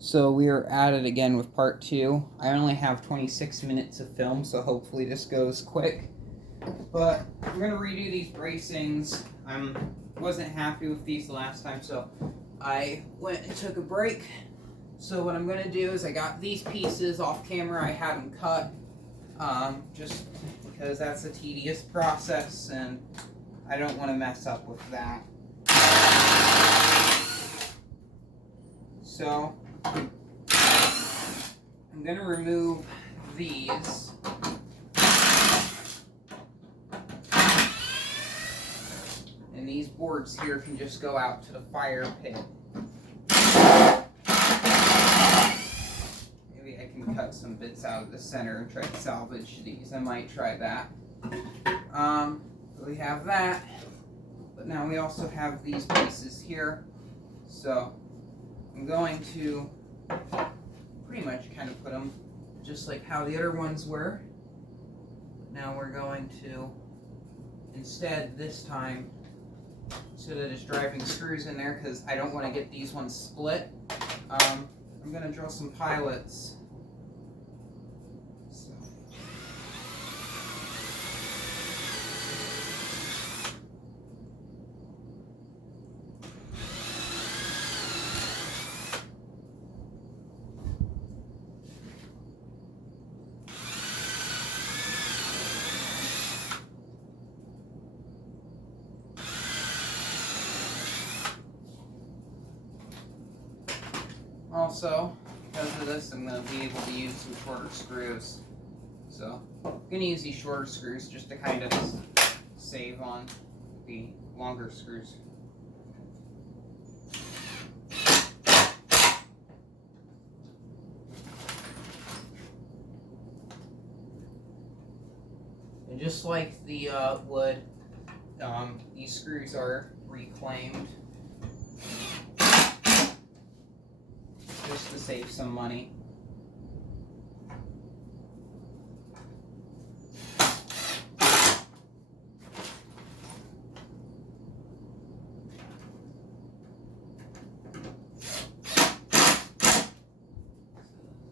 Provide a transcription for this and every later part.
So we are at it again with part 2. I only have 26 minutes of film, so hopefully this goes quick. But we're going to redo these bracings. I wasn't happy with these the last time, so I went and took a break. So what I'm going to do is I got these pieces off camera. I had them cut just because that's a tedious process and I don't want to mess up with that. So I'm going to remove these. And these boards here can just go out to the fire pit. Maybe I can cut some bits out of the center and try to salvage these. I might try that. We have that. But now we also have these pieces here. So I'm going to pretty much kind of put them just like how the other ones were. Now we're going to, instead this time, instead of just driving screws in there, because I don't want to get these ones split, I'm going to drill some pilots. Also, because of this, I'm going to be able to use some shorter screws. So, I'm going to use these shorter screws just to kind of save on the longer screws. And just like the wood, these screws are reclaimed. Just to save some money.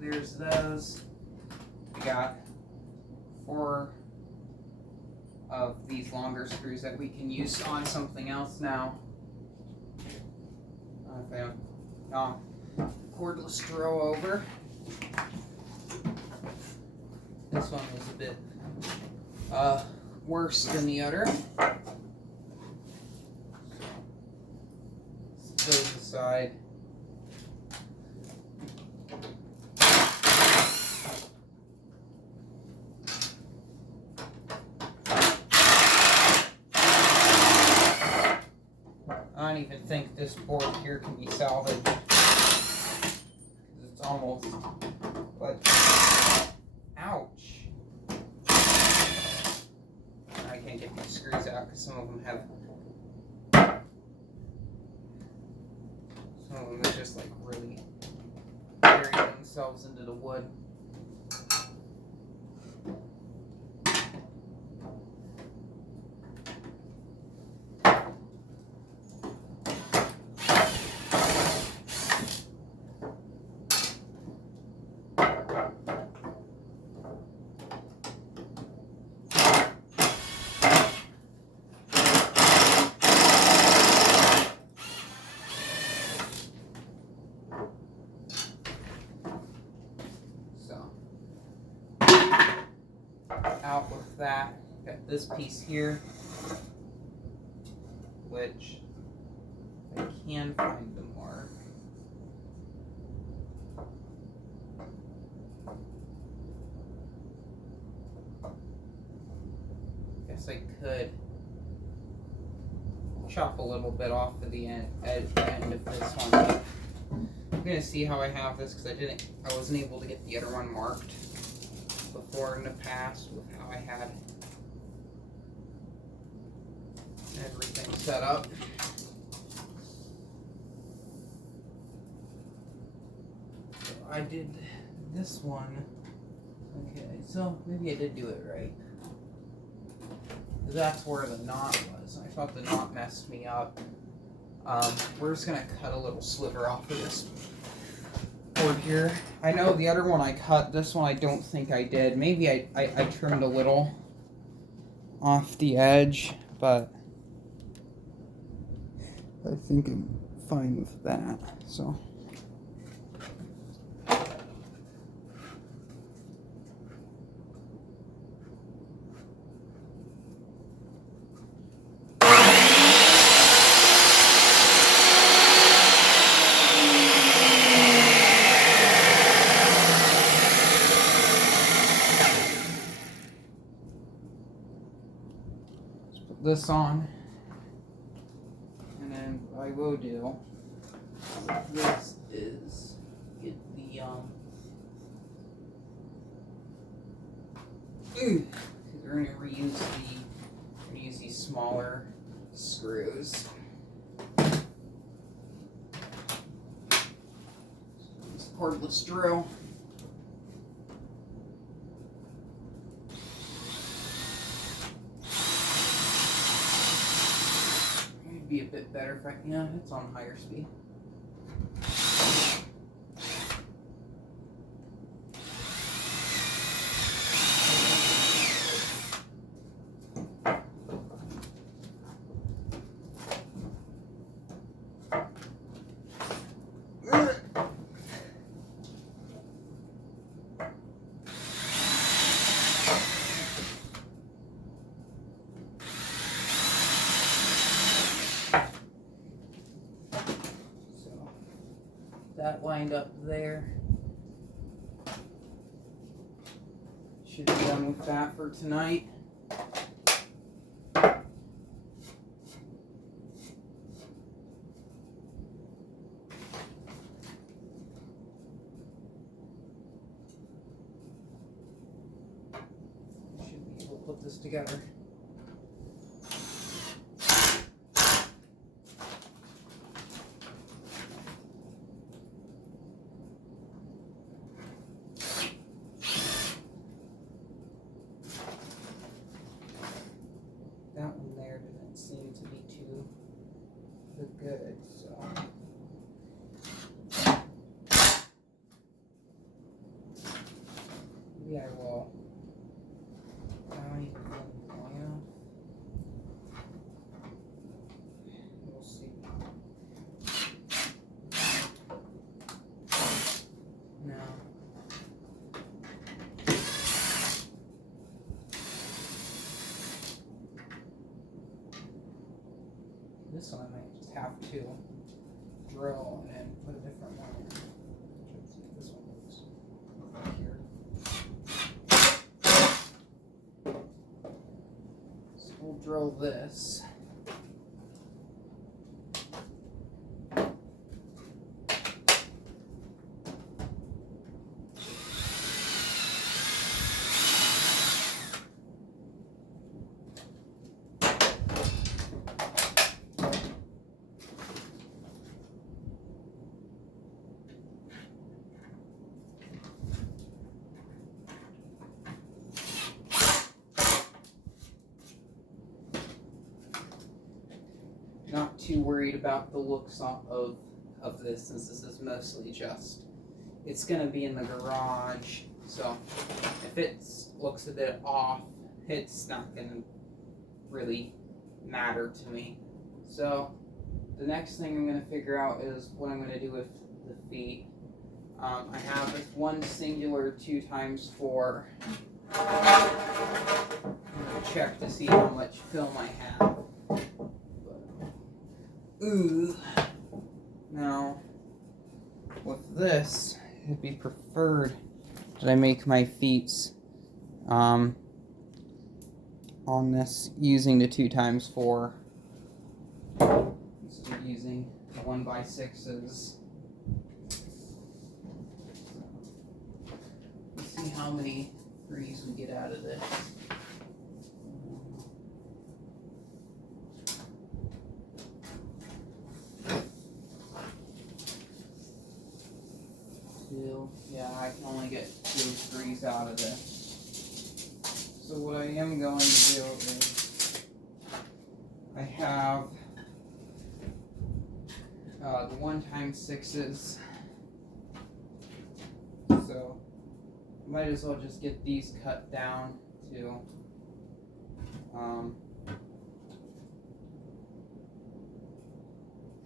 There's those. We got 4 of these longer screws that we can use on something else now. Cordless throw over. This one was a bit worse than the other. Put those aside. I don't even think this board here can be salvaged. It's almost like, ouch. I can't get these screws out because some of them have, just like really buried themselves into the wood. Out with that. Got this piece here, which I can find the mark. Guess I could chop a little bit off of the end of this one. I'm gonna see how I have this because I wasn't able to get the other one marked before in the past with how I had everything set up. So I did this one. Okay, so maybe I did do it right. That's where the knot was. I thought the knot messed me up. We're just going to cut a little sliver off of this cord here. I know the other one I cut. This one I don't think I did. Maybe I trimmed a little off the edge, but I think I'm fine with that. So. This on, and then what I will do with this is get the we're gonna use these smaller screws. This cordless drill. Be a bit better if it's on higher speed. That lined up there. Should be done with that for tonight. Should be able to put this together. That one there didn't seem to be too good, so maybe I will. We'll see. No. This one I might just have to drill and then put a different one in. Let's see if this one looks right here. So we'll drill this. Not too worried about the looks of this, since this is mostly just, it's going to be in the garage, so if it looks a bit off, it's not going to really matter to me. So the next thing I'm going to figure out is what I'm going to do with the feet. I have this one singular 2x4. I'm going to check to see how much film I have. Ooh. Now, with this, it'd be preferred that I make my feet on this using the 2x4 instead of using the 1x6s. Let's see how many threes we get out of this. Yeah, I can only get 2 threes out of this. So what I am going to do is I have the 1x6s might as well just get these cut down to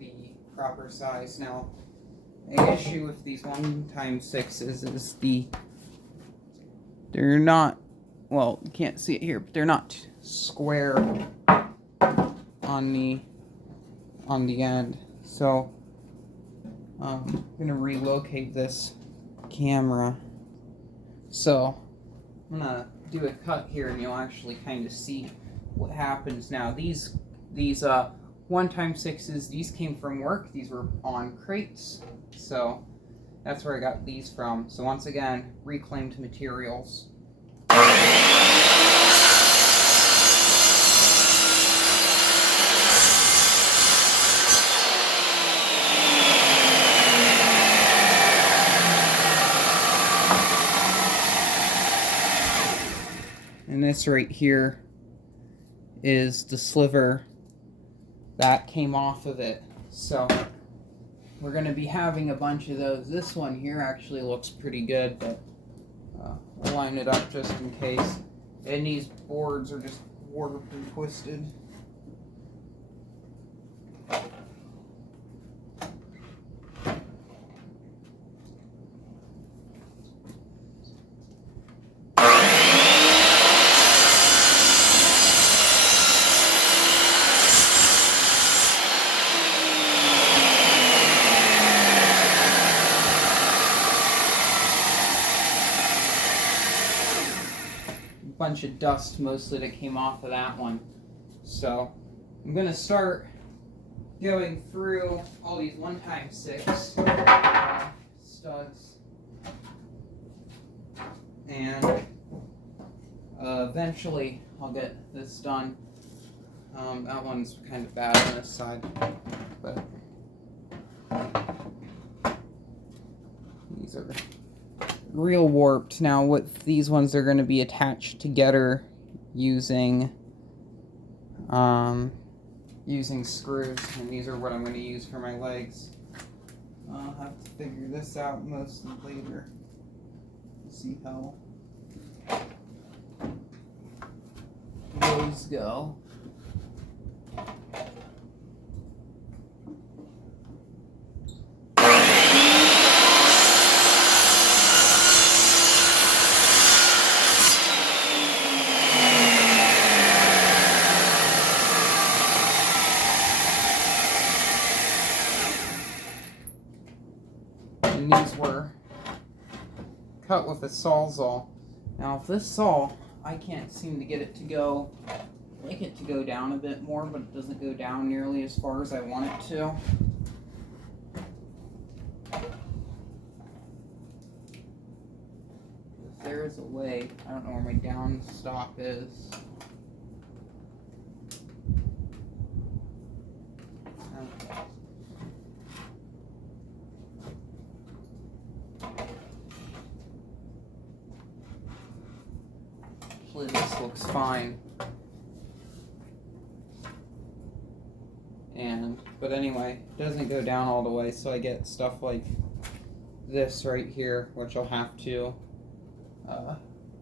the proper size. Now, the issue with these 1x6s is they're not, well, you can't see it here, but they're not square on the end. So I'm gonna relocate this camera. So I'm gonna do a cut here, and you'll actually kind of see what happens now. These 1x6s, these came from work. These were on crates, so that's where I got these from. So once again, reclaimed materials. And this right here is the sliver that came off of it. So we're going to be having a bunch of those. This one here actually looks pretty good, but I'll line it up just in case. And these boards are just warped and twisted. Bunch of dust mostly that came off of that one. So I'm gonna start going through all these 1x6 studs, and eventually I'll get this done. That one's kind of bad on this side, but these are real warped. Now with these ones, they're going to be attached together using using screws, and these are what I'm going to use for my legs. I'll have to figure this out mostly later. See how those go. And these were cut with a Sawzall. Now, if this saw, I can't seem to get it to go. I like it to go down a bit more, but it doesn't go down nearly as far as I want it to. If there is a way, I don't know where my down stop is. Actually, this looks fine. But anyway, it doesn't go down all the way, so I get stuff like this right here, which I'll have to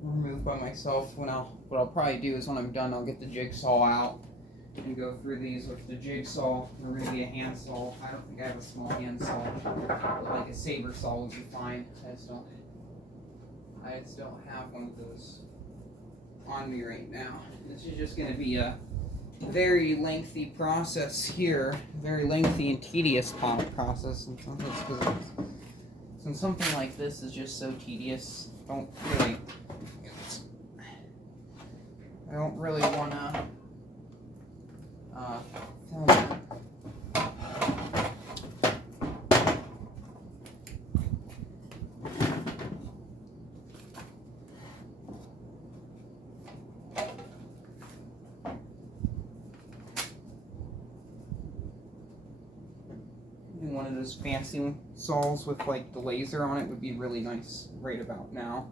remove by myself. What I'll probably do is when I'm done, I'll get the jigsaw out and go through these with the jigsaw, or maybe a handsaw. I don't think I have a small handsaw, but like a saber saw would be fine. I just don't have one of those on me right now. This is just going to be a very lengthy process here, very lengthy and tedious process, and since something like this is just so tedious, I don't really want to film it. One of those fancy saws with like the laser on it would be really nice right about now.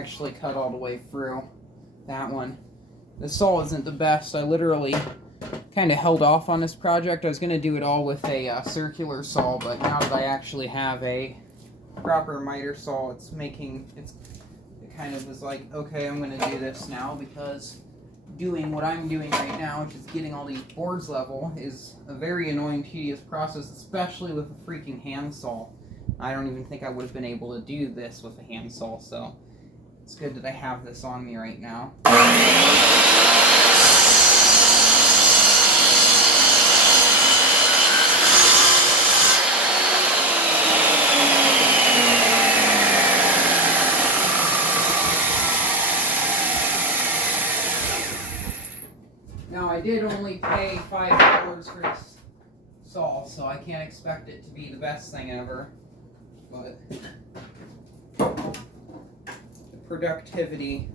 actually cut all the way through. That one. The saw isn't the best. I literally kind of held off on this project. I was going to do it all with a circular saw, but now that I actually have a proper miter saw, it kind of was like, okay, I'm going to do this now, because doing what I'm doing right now, which is getting all these boards level, is a very annoying, tedious process, especially with a freaking handsaw. I don't even think I would have been able to do this with a handsaw, so it's good that I have this on me right now. Now, I did only pay $5 for this saw, so I can't expect it to be the best thing ever, but the productivity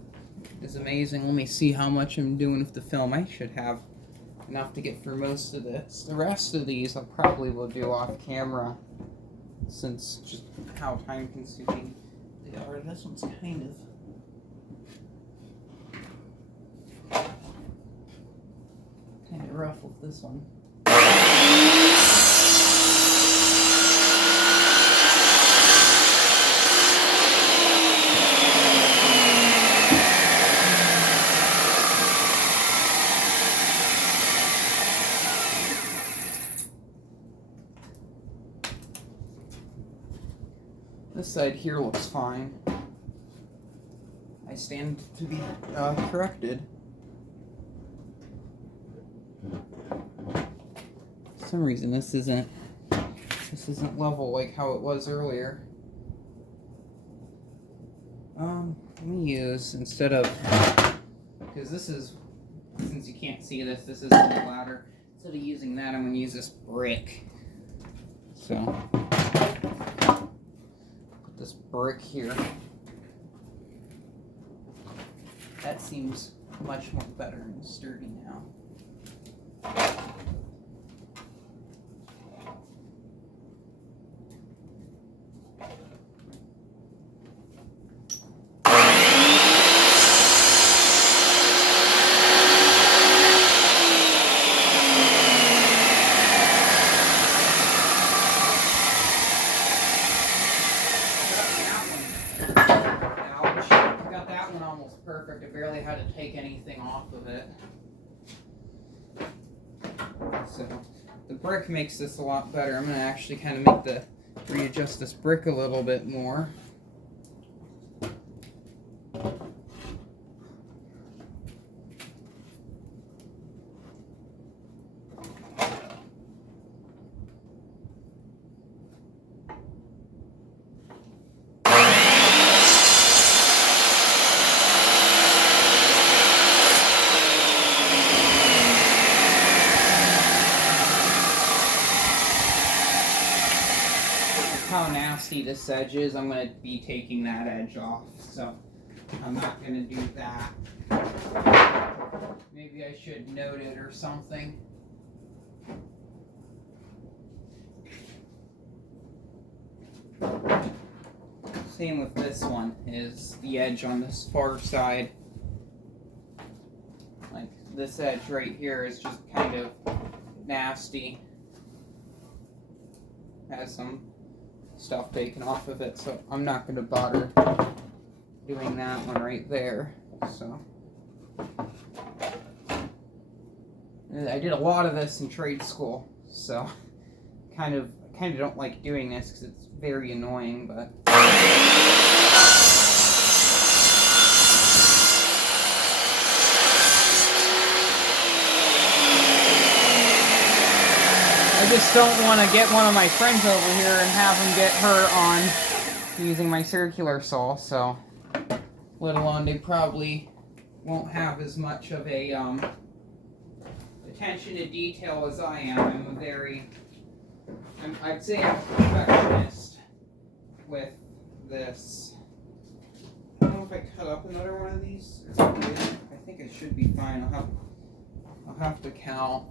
is amazing. Let me see how much I'm doing with the film. I should have enough to get through most of this. The rest of these I probably will do off camera, since just how time consuming they are. This one's kind of rough with this one. This side here looks fine. I stand to be corrected. For some reason this isn't level like how it was earlier. Let me use, instead of, because this is, since you can't see this isn't the ladder. Instead of using that, I'm going to use this brick. So, put this brick here. That seems much more better and sturdy now. Perfect. I barely had to take anything off of it. So the brick makes this a lot better. I'm going to actually kind of readjust this brick a little bit more. How nasty this edge is, I'm going to be taking that edge off, so I'm not going to do that. Maybe I should note it or something. Same with this one, is the edge on this far side. Like this edge right here is just kind of nasty. Has some stuff taken off of it, so I'm not going to bother doing that one right there. So I did a lot of this in trade school, so kind of don't like doing this because it's very annoying, but I just don't want to get one of my friends over here and have him get hurt on using my circular saw, so let alone they probably won't have as much of a attention to detail as I am. I'd say I'm a perfectionist with this. I don't know if I cut up another one of these. I think it should be fine. I'll have to count.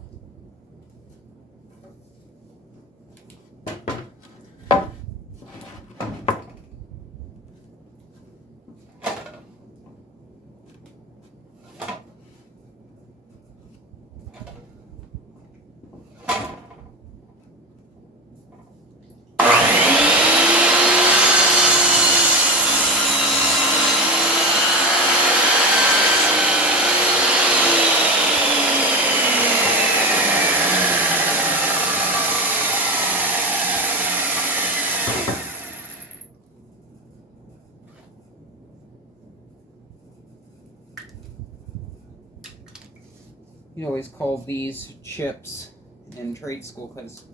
we always call these chips in trade school because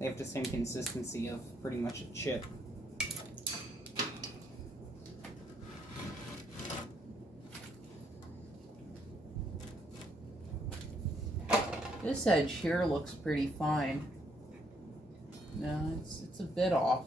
they have the same consistency of pretty much a chip. This edge here looks pretty fine. No, it's a bit off.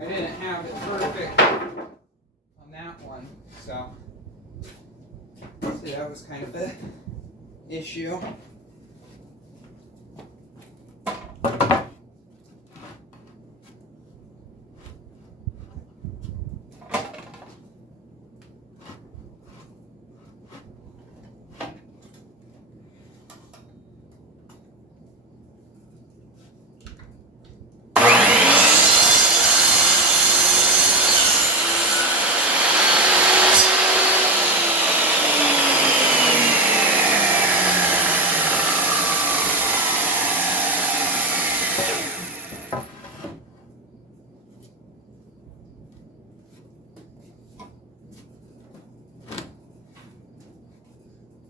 I didn't have it perfect on that one, so see, that was kind of the issue.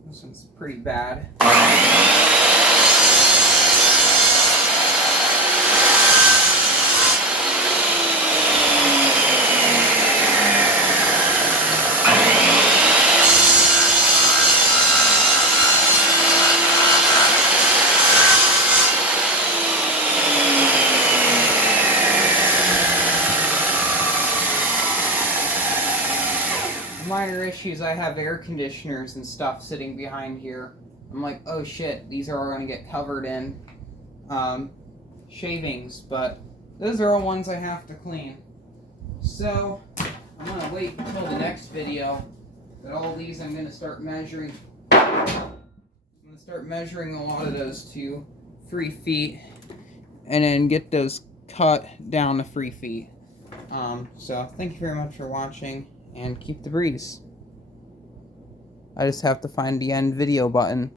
This one's pretty bad. Minor issues, I have air conditioners and stuff sitting behind here. I'm like, oh shit, these are all going to get covered in shavings, but those are all ones I have to clean. So I'm going to wait until the next video, but all these I'm going to start measuring. I'm going to start measuring a lot of those to 3 feet and then get those cut down to 3 feet. So thank you very much for watching. And keep the breeze. I just have to find the end video button.